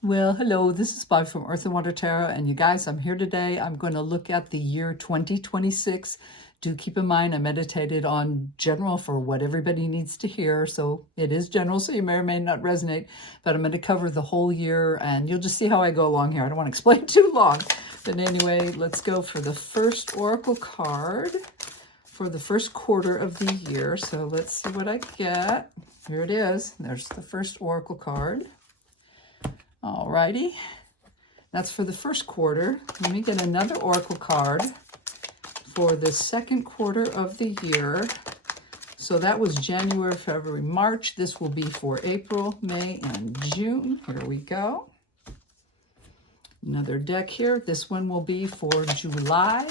Well, hello, this is Bobby from Earth and Water Tarot, and you guys, I'm here today. I'm going to look at the year 2026. Do keep in mind, I meditated on general for what everybody needs to hear, so it is general, so you may or may not resonate, but I'm going to cover the whole year, and you'll just see how I go along here. I don't want to explain too long, but anyway, let's go for the first oracle card for the first quarter of the year. So let's see what I get. Here it is. There's the first oracle card. Alrighty, that's for the first quarter. Let me get another oracle card for the second quarter of the year. So that was January, February, March. This will be for April, May, and June. Here we go. Another deck here. This one will be for July,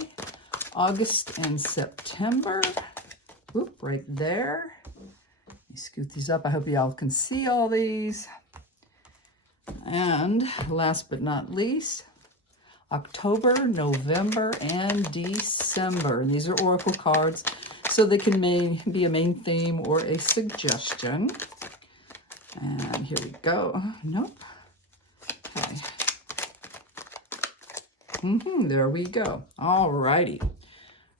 August, and September. Whoop, right there. Let me scoot these up. I hope y'all can see all these. And last but not least, October, November, and December. And these are oracle cards, so they can be a main theme or a suggestion. And here we go. Nope. Okay. There we go. All righty.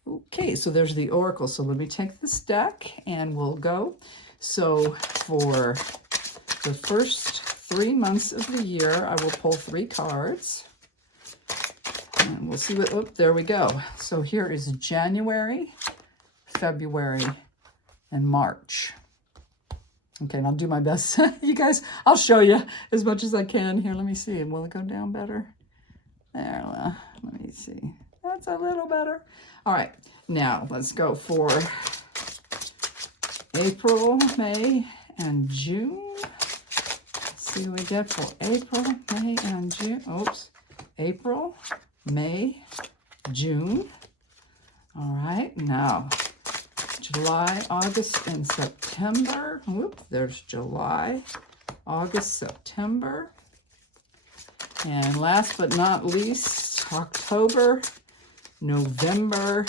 Okay, so there's the oracle. So let me take this deck and we'll go. So for the first 3 months of the year, I will pull 3 cards. And we'll see what, oh, there we go. So here is January, February, and March. Okay, and I'll do my best. You guys, I'll show you as much as I can. Here, let me see. Will it go down better? There, let me see. That's a little better. All right, now let's go for April, May, and June. See what we get for April, May, and June. Oops. April, May, June. All right, now July, August, and September. Whoop, there's July, August, September. And last but not least, October, November,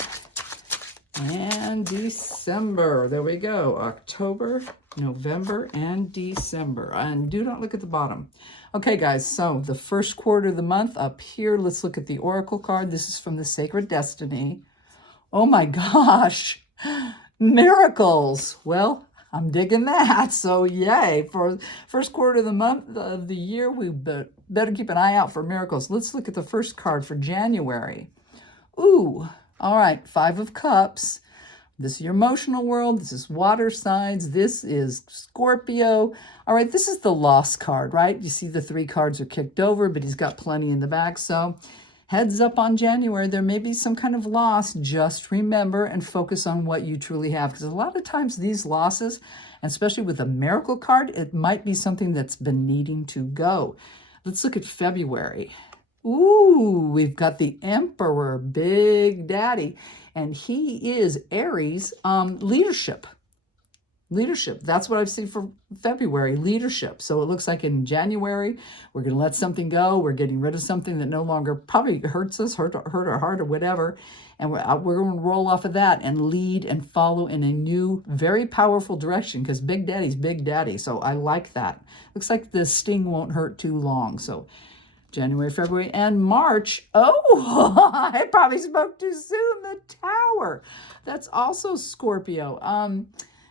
and December. There we go. October, November, and December. And do not look at the bottom. Okay, guys, so the first quarter of the month up here, let's look at the oracle card. This is from the Sacred Destiny. Oh my gosh, miracles. Well, I'm digging that. So yay, for first quarter of the month of the year, we better keep an eye out for miracles. Let's look at the first card for January. Ooh, all right, 5 of Cups. This is your emotional world. This is water signs. This is Scorpio. All right, this is the lost card, right? You see the 3 cards are kicked over, but he's got plenty in the back. So heads up on January, there may be some kind of loss. Just remember and focus on what you truly have. Because a lot of times these losses, and especially with a miracle card, it might be something that's been needing to go. Let's look at February. Ooh, we've got the Emperor, Big Daddy, and he is Aries, leadership. Leadership. That's what I've seen for February, leadership. So it looks like in January, we're going to let something go. We're getting rid of something that no longer probably hurts us, hurt our heart or whatever. And we're going to roll off of that and lead and follow in a new, very powerful direction because Big Daddy's Big Daddy. So I like that. Looks like the sting won't hurt too long. So January, February, and March. Oh, I probably spoke too soon. The Tower. That's also Scorpio.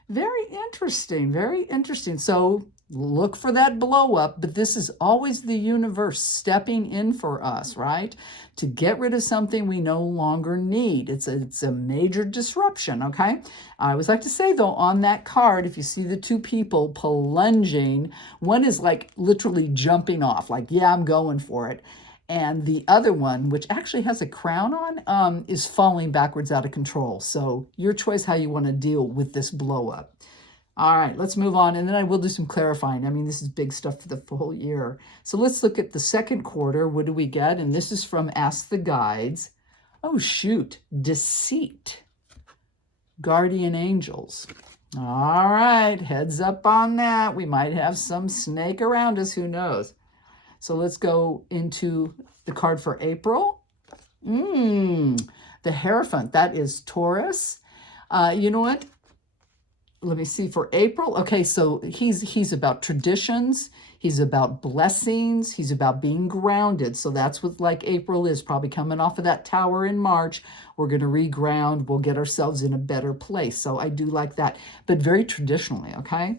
Very interesting, very interesting. So look for that blow up, but this is always the universe stepping in for us, right? To get rid of something we no longer need. It's a major disruption, okay? I always like to say, though, on that card, if you see the 2 people plunging, one is like literally jumping off, like, yeah, I'm going for it. And the other one, which actually has a crown on, is falling backwards out of control. So your choice how you want to deal with this blow up. All right, let's move on. And then I will do some clarifying. I mean, this is big stuff for the full year. So let's look at the second quarter. What do we get? And this is from Ask the Guides. Oh, shoot. Deceit. Guardian angels. All right, heads up on that. We might have some snake around us. Who knows? So let's go into the card for April. The Hierophant. That is Taurus. You know what? Let me see for April. Okay, so he's about traditions. He's about blessings. He's about being grounded. So that's what like April is, probably coming off of that tower in March. We're going to reground. We'll get ourselves in a better place. So I do like that, but very traditionally, okay?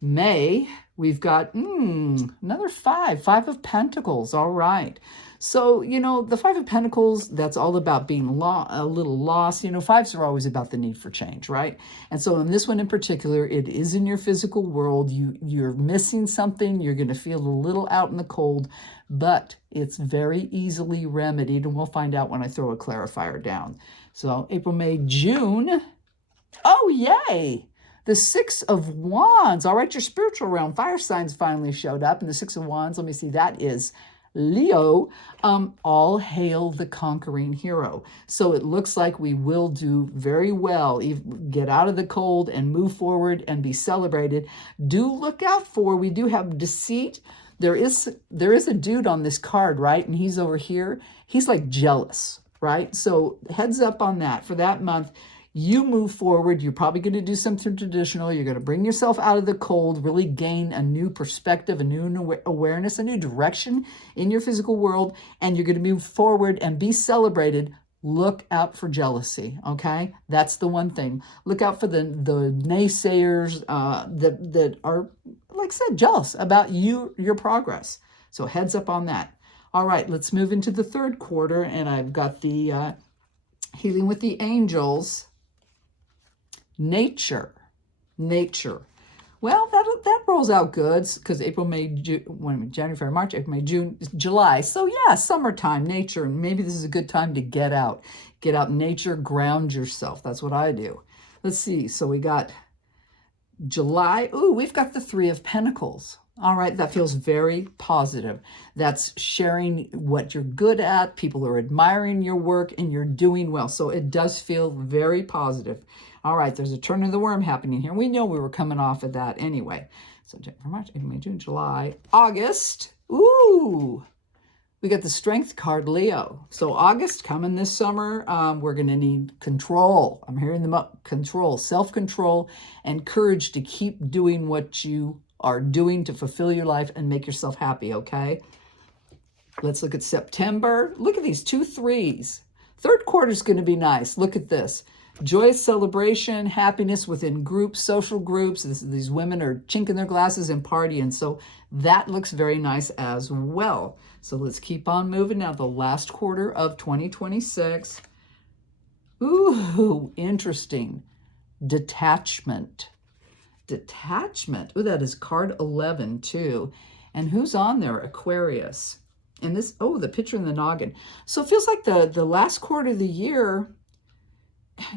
May, we've got another five of Pentacles. All right. So, you know, the Five of Pentacles, that's all about being a little lost. You know, fives are always about the need for change, right? And so in this one in particular, it is in your physical world. You're missing something. You're going to feel a little out in the cold, but it's very easily remedied. And we'll find out when I throw a clarifier down. So April, May, June. Oh, yay. The Six of Wands. All right, your spiritual realm. Fire signs finally showed up. And the Six of Wands, let me see, that is Leo. All hail the conquering hero. So it looks like we will do very well. Get out of the cold and move forward and be celebrated. Do look out for, we do have deceit. There is a dude on this card, right? And he's over here. He's like jealous, right? So heads up on that for that month. You move forward. You're probably going to do something traditional. You're going to bring yourself out of the cold, really gain a new perspective, a new awareness, a new direction in your physical world, and you're going to move forward and be celebrated. Look out for jealousy, okay? That's the one thing. Look out for the naysayers that are, like I said, jealous about your progress. So heads up on that. All right, let's move into the third quarter, and I've got the Healing with the Angels. Nature. Well, that rolls out good because April, May, June, January, February, March, April, May, June, July. So yeah, summertime, nature, and maybe this is a good time to get out. Get out in nature, ground yourself. That's what I do. Let's see. So we got July. Ooh, we've got the Three of Pentacles. All right, that feels very positive. That's sharing what you're good at. People are admiring your work and you're doing well. So it does feel very positive. All right, there's a turn of the worm happening here. We know we were coming off of that anyway. So January, March, April, May, June, July, August. Ooh, we got the Strength card, Leo. So August coming this summer, we're going to need control. I'm hearing them up. Control, self-control, and courage to keep doing what you are doing to fulfill your life and make yourself happy, okay? Let's look at September. Look at these 2 3s. Third quarter is going to be nice. Look at this. Joyous celebration, happiness within groups, social groups. These women are chinking their glasses and partying. So that looks very nice as well. So let's keep on moving now. The last quarter of 2026. Ooh, interesting. Detachment. Ooh, that is card 11 too. And who's on there? Aquarius. And this, oh, the picture in the noggin. So it feels like the last quarter of the year,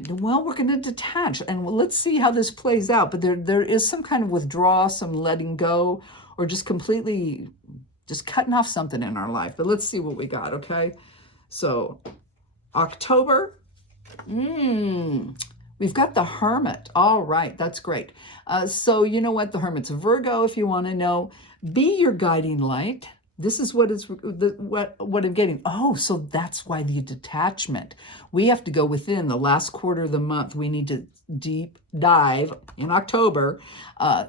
well, we're going to detach. And let's see how this plays out. But there is some kind of withdrawal, some letting go, or just completely just cutting off something in our life. But let's see what we got, okay? So October. We've got the Hermit. All right, that's great. So you know what? The Hermit's a Virgo, if you want to know. Be your guiding light. This is what I'm getting. Oh, so that's why the detachment. We have to go within the last quarter of the month. We need to deep dive in October,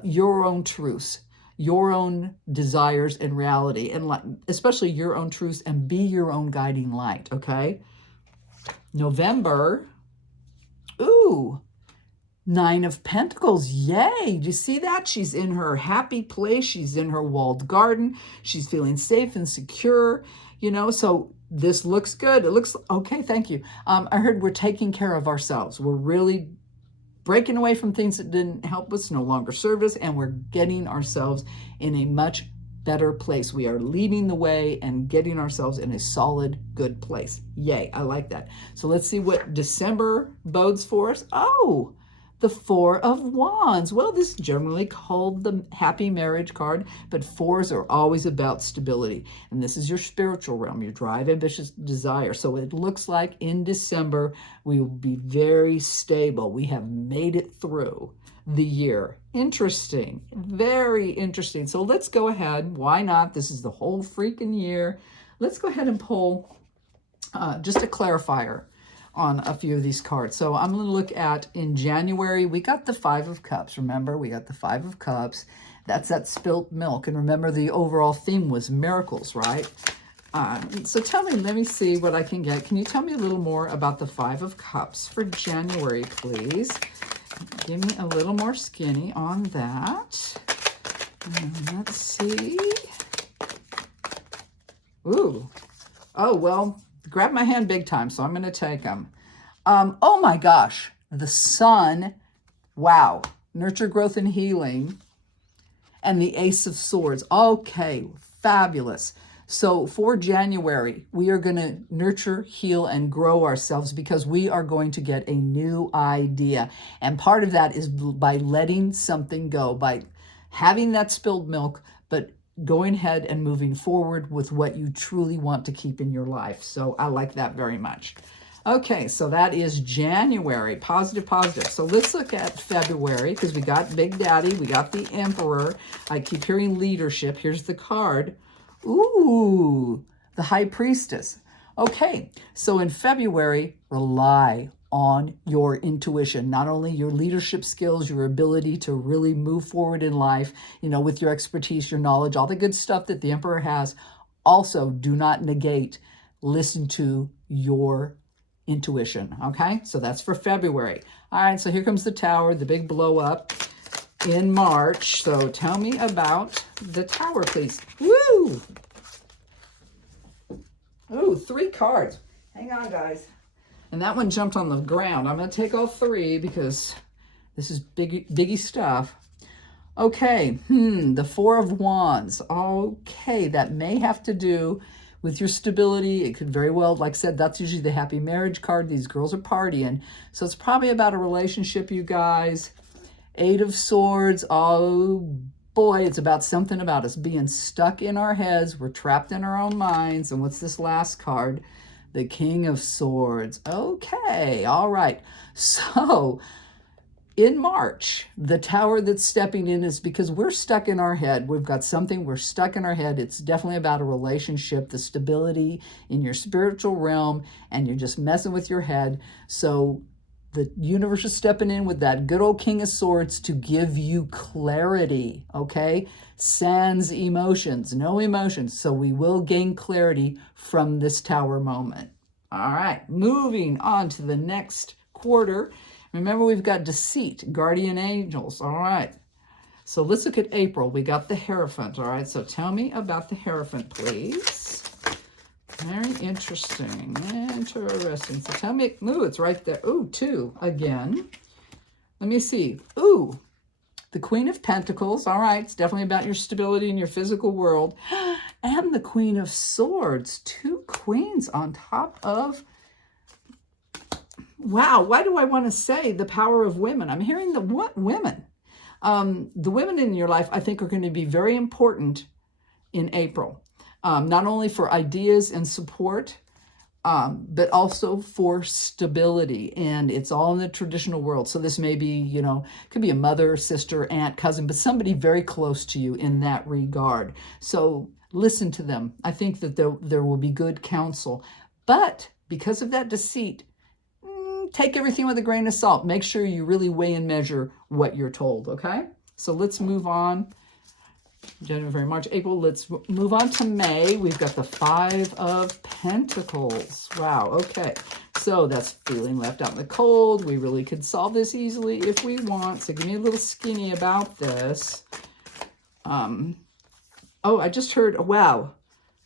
your own truths, your own desires and reality, and especially your own truths, and be your own guiding light, okay? November. Ooh, 9 of Pentacles. Yay. Do you see that? She's in her happy place. She's in her walled garden. She's feeling safe and secure, you know, so this looks good. It looks okay. Thank you. I heard we're taking care of ourselves. We're really breaking away from things that didn't help us, no longer serve us, and we're getting ourselves in a much better place. We are leading the way and getting ourselves in a solid, good place. Yay, I like that. So let's see what December bodes for us. Oh, the Four of Wands. Well, this is generally called the happy marriage card, but 4s are always about stability. And this is your spiritual realm, your drive, ambitious desire. So it looks like in December, we will be very stable. We have made it through the year. Interesting. Very interesting. So let's go ahead. Why not? This is the whole freaking year. Let's go ahead and pull just a clarifier on a few of these cards. So I'm going to look at in January, we got the 5 of Cups. Remember, we got the 5 of Cups. That's that spilt milk. And remember, the overall theme was miracles, right? So tell me, let me see what I can get. Can you tell me a little more about the Five of Cups for January, please? Give me a little more skinny on that. Let's see. Ooh. Oh, well, grab my hand big time, so I'm going to take them. Oh my gosh. The Sun. Wow. Nurture, growth, and healing. And the Ace of Swords. Okay. Fabulous. So for January, we are going to nurture, heal, and grow ourselves because we are going to get a new idea. And part of that is by letting something go, by having that spilled milk, but going ahead and moving forward with what you truly want to keep in your life. So I like that very much. Okay, so that is January. Positive, positive. So let's look at February because we got Big Daddy. We got the Emperor. I keep hearing leadership. Here's the card. Ooh, the High Priestess. Okay, so in February, rely on your intuition, not only your leadership skills, your ability to really move forward in life, you know, with your expertise, your knowledge, all the good stuff that the Emperor has. Also, do not negate, listen to your intuition, okay? So that's for February. All right, so here comes the Tower, the big blow up in March. So tell me about the Tower, please. Woo! Ooh, 3 cards. Hang on, guys. And that one jumped on the ground. I'm going to take all 3 because this is biggie stuff. Okay, the Four of Wands. Okay, that may have to do with your stability. It could very well, like I said, that's usually the happy marriage card. These girls are partying. So it's probably about a relationship, you guys. 8 of Swords. Oh boy, it's about something about us being stuck in our heads. We're trapped in our own minds. And what's this last card? The King of Swords. Okay, all right. So in March, the Tower that's stepping in is because we're stuck in our head. We've got something, we're stuck in our head. It's definitely about a relationship, the stability in your spiritual realm, and you're just messing with your head. So the universe is stepping in with that good old King of Swords to give you clarity, okay? Sans emotions, no emotions. So we will gain clarity from this Tower moment. All right, moving on to the next quarter. Remember, we've got Deceit, Guardian Angels. All right, so let's look at April. We got the Hierophant. All right, so tell me about the Hierophant, please. Very interesting. Interesting. So tell me, ooh, it's right there. Ooh, 2 again. Let me see. Ooh, the Queen of Pentacles. All right, it's definitely about your stability in your physical world. And the Queen of Swords. 2 queens on top of... Wow, why do I want to say the power of women? I'm hearing the what women? The women in your life, I think, are going to be very important in April. Not only for ideas and support, but also for stability. And it's all in the traditional world. So this may be, you know, could be a mother, sister, aunt, cousin, but somebody very close to you in that regard. So listen to them. I think that there will be good counsel. But because of that deceit, take everything with a grain of salt. Make sure you really weigh and measure what you're told, okay? So let's move on. January, March, April. Let's move on to May. We've got the 5 of Pentacles. Wow, okay. So that's feeling left out in the cold. We really could solve this easily if we want. So give me a little skinny about this. Oh, I just heard, wow,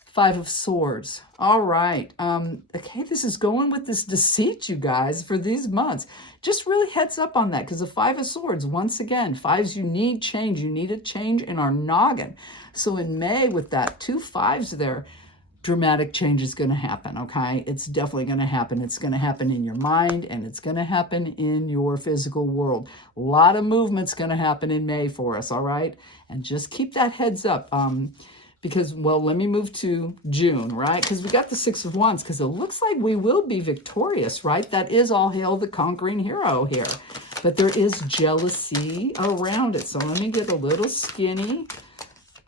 5 of Swords. All right. Okay, this is going with this deceit, you guys, for these months. Just really heads up on that because the 5 of Swords, once again, 5s, you need change. You need a change in our noggin. So in May, with that 2 5s there, dramatic change is going to happen, okay? It's definitely going to happen. It's going to happen in your mind, and it's going to happen in your physical world. A lot of movement's going to happen in May for us, all right? And just keep that heads up. Because, well, let me move to June, right? Because we got the 6 of Wands, because it looks like we will be victorious, right? That is all hail the conquering hero here. But there is jealousy around it. So let me get a little skinny.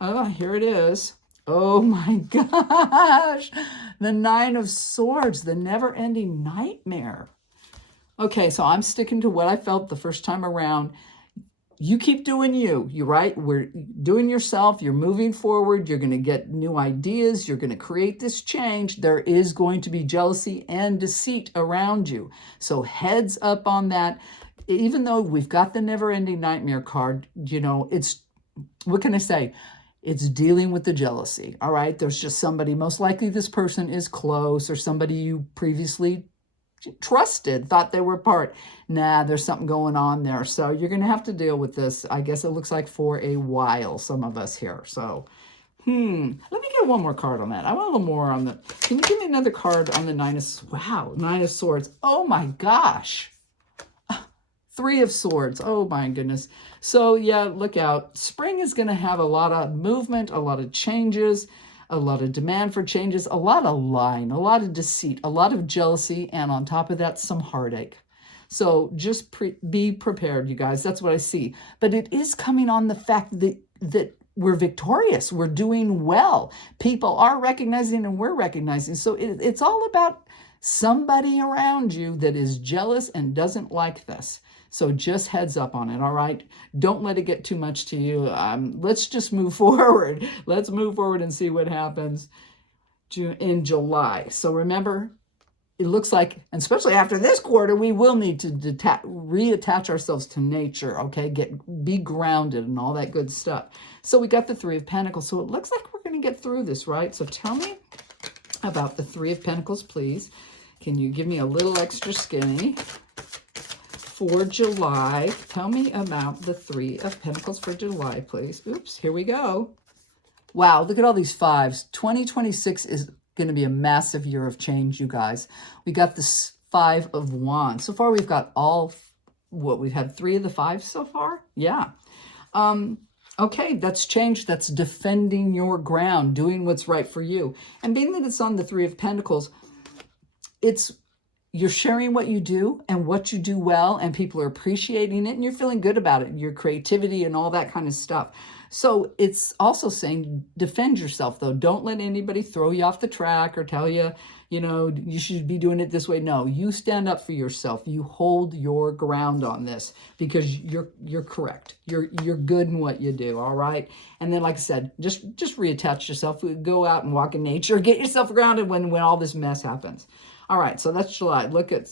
Oh, here it is. Oh my gosh. The 9 of Swords, the never-ending nightmare. Okay, so I'm sticking to what I felt the first time around. you keep doing you, right? We're doing yourself. You're moving forward. You're going to get new ideas. You're going to create this change. There is going to be jealousy and deceit around you. So heads up on that. Even though we've got the never-ending nightmare card, you know, it's, what can I say? It's dealing with the jealousy, all right? There's just somebody, most likely this person is close, or somebody you previously trusted, thought they were part. Nah, there's something going on there. So you're going to have to deal with this, I guess it looks like, for a while, some of us here. So, let me get one more card on that. I want a little more on the, can you give me another card on the Nine of Swords. Oh my gosh. Three of Swords. Oh my goodness. So yeah, look out. Spring is going to have a lot of movement, a lot of changes, a lot of demand for changes, a lot of lying, a lot of deceit, a lot of jealousy, and on top of that, some heartache. So just be prepared, you guys. That's what I see. But it is coming on the fact that we're victorious. We're doing well. People are recognizing and we're recognizing. So it's all about somebody around you that is jealous and doesn't like this. So just heads up on it, all right? Don't let it get too much to you. Let's just move forward. Let's move forward and see what happens in July. So remember, it looks like, and especially after this quarter, we will need to reattach ourselves to nature, okay? Be grounded and all that good stuff. So we got the Three of Pentacles. So it looks like we're going to get through this, right? So tell me about the Three of Pentacles, please. Can you give me a little extra skinny for July? Tell me about the Three of Pentacles for July, please. Oops, here we go. Wow, look at all these fives. 2026 is going to be a massive year of change, you guys. We got this Five of Wands. So far, we've got we've had three of the fives so far? Yeah. Okay, that's change. That's defending your ground, doing what's right for you. And being that it's on the Three of Pentacles, you're sharing what you do and what you do well, and people are appreciating it, and you're feeling good about it, your creativity and all that kind of stuff. So it's also saying defend yourself, though. Don't let anybody throw you off the track or tell you, you know, you should be doing it this way. No, you stand up for yourself. You hold your ground on this because you're correct. You're good in what you do, all right? And then, like I said, just reattach yourself. Go out and walk in nature. Get yourself grounded when all this mess happens. All right, so that's July. Look at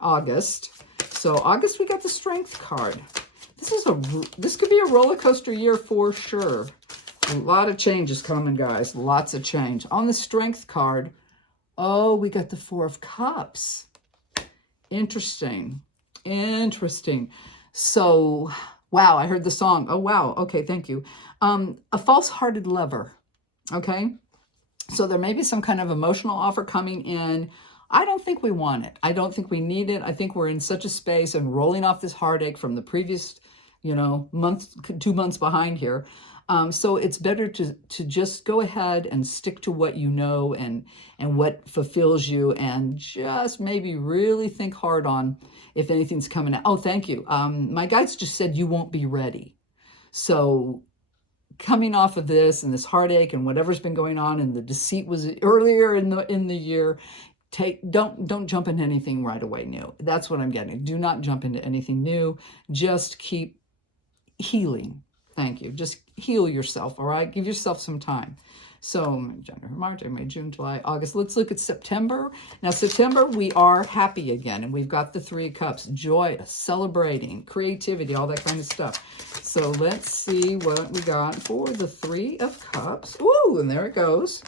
August. So August, we got the Strength card. This could be a roller coaster year for sure. A lot of changes coming, guys. Lots of change. On the Strength card, oh, we got the Four of Cups. Interesting. Interesting. So, wow, I heard the song. Oh, wow. Okay, thank you. A false-hearted lover. Okay. So there may be some kind of emotional offer coming in. I don't think we want it. I don't think we need it. I think we're in such a space and rolling off this heartache from the previous, month, 2 months behind here. So it's better to just go ahead and stick to what you know and what fulfills you, and just maybe really think hard on if anything's coming out. Oh, thank you. My guides just said you won't be ready. So coming off of this and this heartache and whatever's been going on, and the deceit was earlier in the year, don't jump into anything right away new. That's what I'm getting. Do not jump into anything new. Just keep healing. Thank you. Just heal yourself, all right? Give yourself some time. So January, March, May, June, July, August. Let's look at September. Now, September, we are happy again, and we've got the Three of Cups, joy, celebrating, creativity, all that kind of stuff. So let's see what we got for the Three of Cups. Ooh, and there it goes.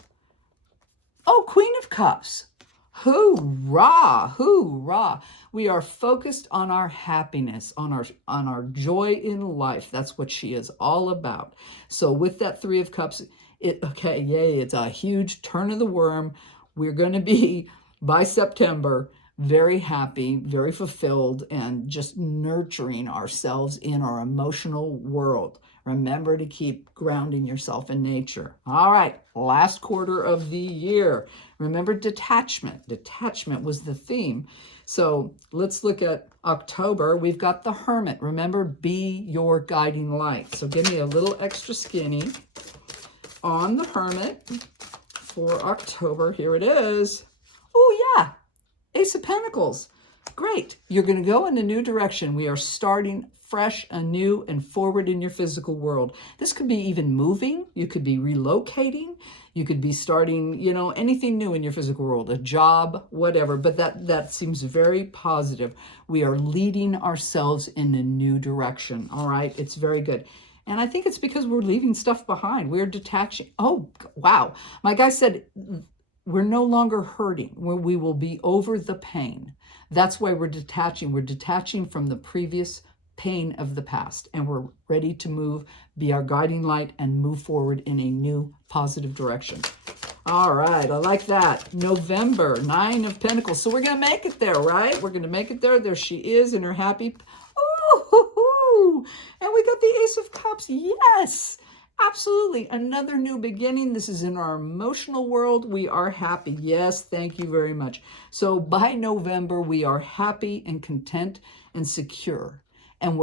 Oh, Queen of Cups. Hoorah, hoorah. We are focused on our happiness, on our joy in life. That's what she is all about. So with that Three of Cups, it's a huge turn of the worm. We're going to be, by September, very happy, very fulfilled, and just nurturing ourselves in our emotional world. Remember to keep grounding yourself in nature. All right, last quarter of the year. Remember detachment. Detachment was the theme. So let's look at October. We've got the Hermit. Remember, be your guiding light. So give me a little extra skinny on the Hermit for October. Here it is. Oh, yeah. Ace of Pentacles. Great. You're going to go in a new direction. We are starting fresh, anew, and forward in your physical world. This could be even moving. You could be relocating. You could be starting, you know, anything new in your physical world, a job, whatever. But that seems very positive. We are leading ourselves in a new direction. All right. It's very good. And I think it's because we're leaving stuff behind. We're detaching. Oh, wow. My guy said we're no longer hurting. We will be over the pain. That's why we're detaching. We're detaching from the previous pain of the past, and we're ready to move, be our guiding light, and move forward in a new positive direction. All right, I like that. November, 9 of Pentacles. So we're going to make it there, right? We're going to make it there. There she is in her happy. Ooh, and we got the Ace of Cups. Yes, absolutely. Another new beginning. This is in our emotional world. We are happy. Yes, thank you very much. So by November, we are happy and content and secure. And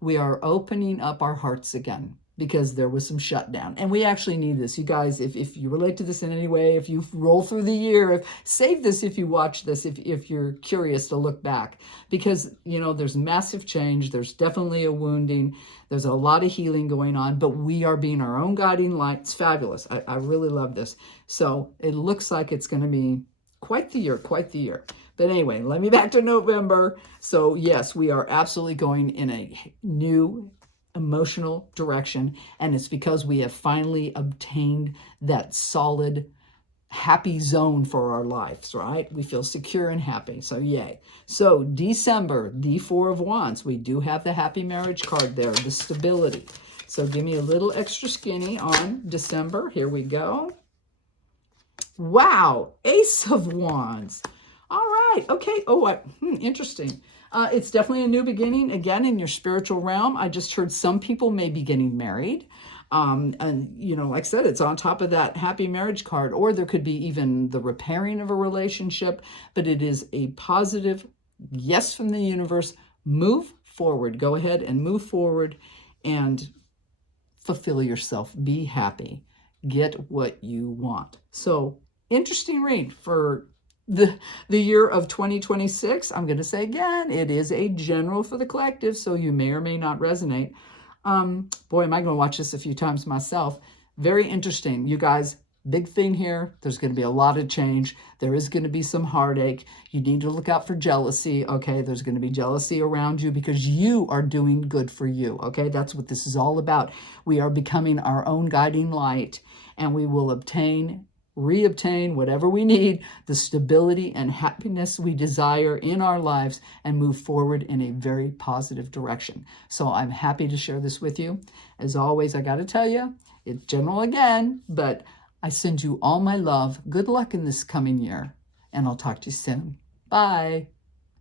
we are opening up our hearts again because there was some shutdown. And we actually need this. You guys, if you relate to this in any way, if you roll through the year, save this if you watch this, if you're curious to look back. Because, you know, there's massive change. There's definitely a wounding. There's a lot of healing going on. But we are being our own guiding light. It's fabulous. I really love this. So it looks like it's going to be quite the year, quite the year. But anyway, let me back to November. So yes, we are absolutely going in a new emotional direction. And it's because we have finally obtained that solid, happy zone for our lives, right? We feel secure and happy. So yay. So December, the Four of Wands. We do have the happy marriage card there, the stability. So give me a little extra skinny on December. Here we go. Wow, Ace of Wands. All right, okay. Oh, interesting. It's definitely a new beginning, again, in your spiritual realm. I just heard some people may be getting married. And, you know, like I said, it's on top of that happy marriage card, or there could be even the repairing of a relationship, but it is a positive yes from the universe. Move forward. Go ahead and move forward and fulfill yourself. Be happy. Get what you want. So, interesting read for the year of 2026. I'm going to say again, it is a general for the collective, so you may or may not resonate. Boy, am I going to watch this a few times myself. Very interesting. You guys, big thing here. There's going to be a lot of change. There is going to be some heartache. You need to look out for jealousy, okay? There's going to be jealousy around you because you are doing good for you, okay? That's what this is all about. We are becoming our own guiding light, and we will reobtain whatever we need, the stability and happiness we desire in our lives, and move forward in a very positive direction. So I'm happy to share this with you. As always, I got to tell you, it's general again, but I send you all my love. Good luck in this coming year, and I'll talk to you soon. Bye.